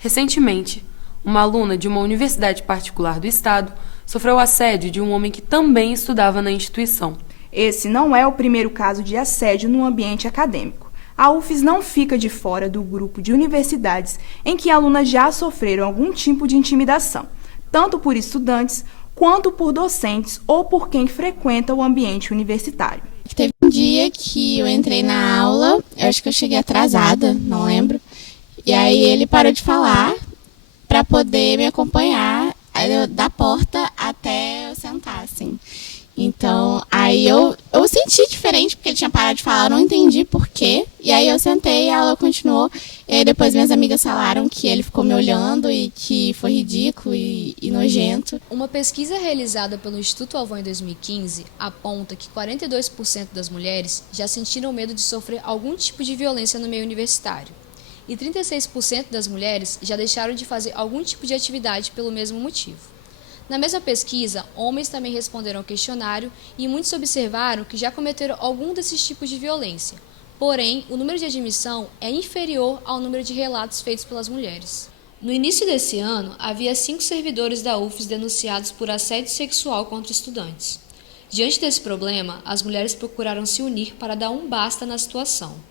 Recentemente, uma aluna de uma universidade particular do estado sofreu assédio de um homem que também estudava na instituição. Esse não é o primeiro caso de assédio no ambiente acadêmico. A UFES não fica de fora do grupo de universidades em que alunas já sofreram algum tipo de intimidação, tanto por estudantes quanto por docentes ou por quem frequenta o ambiente universitário. Teve um dia que eu entrei na aula, eu acho que eu cheguei atrasada, não lembro, e aí ele parou de falar para poder me acompanhar da porta até eu sentar, assim. Então, aí eu senti diferente, porque ele tinha parado de falar, eu não entendi por quê. E aí eu sentei, a aula continuou. E aí depois minhas amigas falaram que ele ficou me olhando e que foi ridículo e nojento. Uma pesquisa realizada pelo Instituto Avon em 2015 aponta que 42% das mulheres já sentiram medo de sofrer algum tipo de violência no meio universitário. E 36% das mulheres já deixaram de fazer algum tipo de atividade pelo mesmo motivo. Na mesma pesquisa, homens também responderam ao questionário e muitos observaram que já cometeram algum desses tipos de violência. Porém, o número de admissão é inferior ao número de relatos feitos pelas mulheres. No início desse ano, havia 5 servidores da UFES denunciados por assédio sexual contra estudantes. Diante desse problema, as mulheres procuraram se unir para dar um basta na situação.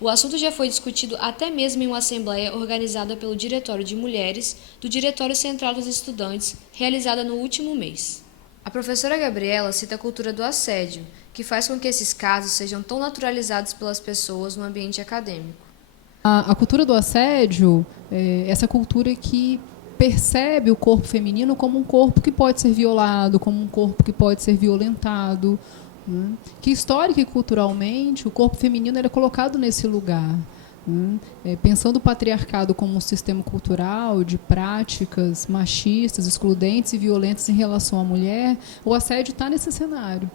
O assunto já foi discutido até mesmo em uma assembleia organizada pelo Diretório de Mulheres do Diretório Central dos Estudantes, realizada no último mês. A professora Gabriela cita a cultura do assédio, que faz com que esses casos sejam tão naturalizados pelas pessoas no ambiente acadêmico. A cultura do assédio é essa cultura que percebe o corpo feminino como um corpo que pode ser violado, como um corpo que pode ser violentado, que histórica e culturalmente o corpo feminino era colocado nesse lugar. Pensando o patriarcado como um sistema cultural de práticas machistas, excludentes e violentas em relação à mulher, o assédio está nesse cenário.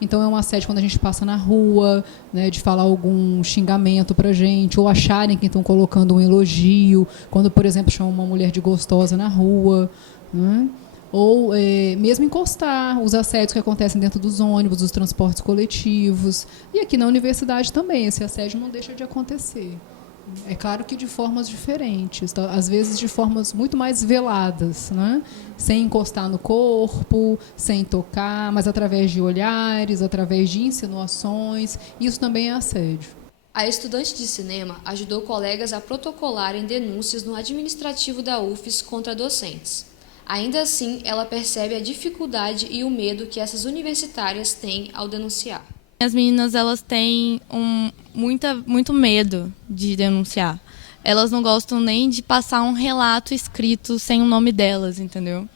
Então é um assédio quando a gente passa na rua, né, de falar algum xingamento para a gente, ou acharem que estão colocando um elogio, quando, por exemplo, chamam uma mulher de gostosa na rua, ou mesmo encostar, os assédios que acontecem dentro dos ônibus, dos transportes coletivos. E aqui na universidade também, esse assédio não deixa de acontecer. É claro que de formas diferentes, tá? Às vezes de formas muito mais veladas, né? Sem encostar no corpo, sem tocar, mas através de olhares, através de insinuações. Isso também é assédio. A estudante de cinema ajudou colegas a protocolarem denúncias no administrativo da UFES contra docentes. Ainda assim, ela percebe a dificuldade e o medo que essas universitárias têm ao denunciar. As meninas, elas têm muito medo de denunciar. Elas não gostam nem de passar um relato escrito sem o nome delas, entendeu?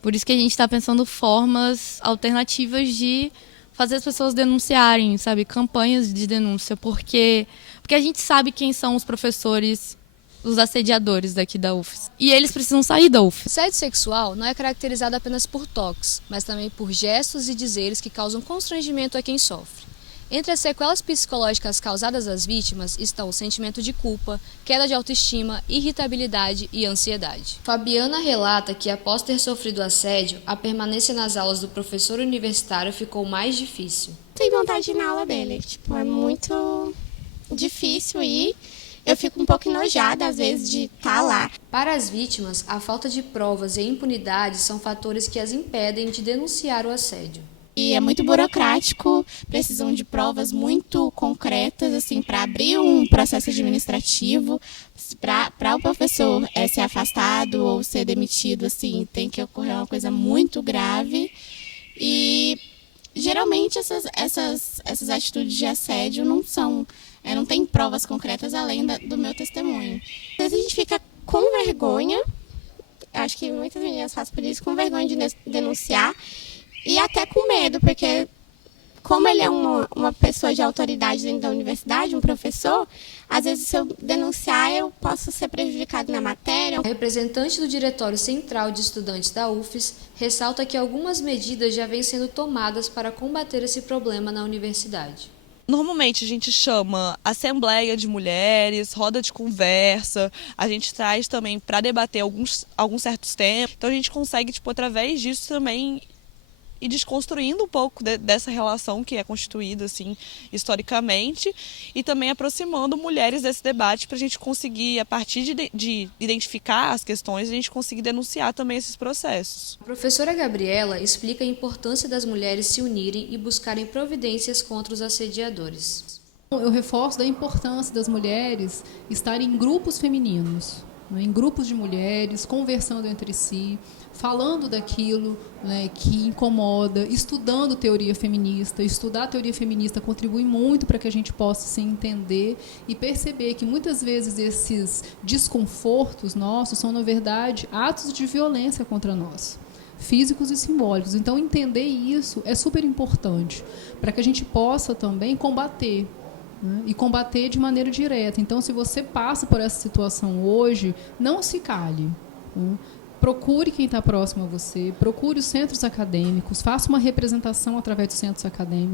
Por isso que a gente está pensando formas alternativas de fazer as pessoas denunciarem, sabe? Campanhas de denúncia, porque a gente sabe quem são os professores, os assediadores daqui da UFES. E eles precisam sair da UFES. O assédio sexual não é caracterizado apenas por toques, mas também por gestos e dizeres que causam constrangimento a quem sofre. Entre as sequelas psicológicas causadas às vítimas estão o sentimento de culpa, queda de autoestima, irritabilidade e ansiedade. Fabiana relata que, após ter sofrido assédio, a permanência nas aulas do professor universitário ficou mais difícil. Tenho vontade de ir na aula dele. É muito difícil ir. Eu fico um pouco enojada, às vezes, de estar lá. Para as vítimas, a falta de provas e a impunidade são fatores que as impedem de denunciar o assédio. E é muito burocrático, precisam de provas muito concretas, assim, para abrir um processo administrativo, para o professor ser afastado ou ser demitido, assim, tem que ocorrer uma coisa muito grave. E geralmente essas atitudes de assédio não tem provas concretas além do meu testemunho. Às vezes a gente fica com vergonha, acho que muitas meninas fazem por isso, com vergonha de denunciar e até com medo, porque como ele é uma pessoa de autoridade dentro da universidade, um professor, às vezes se eu denunciar eu posso ser prejudicado na matéria. A representante do Diretório Central de Estudantes da UFES ressalta que algumas medidas já vêm sendo tomadas para combater esse problema na universidade. Normalmente a gente chama assembleia de mulheres, roda de conversa, a gente traz também para debater alguns certos temas. Então a gente consegue, através disso também e desconstruindo um pouco dessa relação que é constituída assim, historicamente, e também aproximando mulheres desse debate para a gente conseguir, a partir de identificar as questões, a gente conseguir denunciar também esses processos. A professora Gabriela explica a importância das mulheres se unirem e buscarem providências contra os assediadores. Eu reforço da importância das mulheres estarem em grupos femininos, né, em grupos de mulheres, conversando entre si, falando daquilo, né, que incomoda, estudando teoria feminista. Estudar a teoria feminista contribui muito para que a gente possa se entender e perceber que muitas vezes esses desconfortos nossos são, na verdade, atos de violência contra nós, físicos e simbólicos. Então, entender isso é super importante para que a gente possa também combater, né, e combater de maneira direta. Então, se você passa por essa situação hoje, não se cale, né? Procure quem está próximo a você, procure os centros acadêmicos, faça uma representação através dos centros acadêmicos.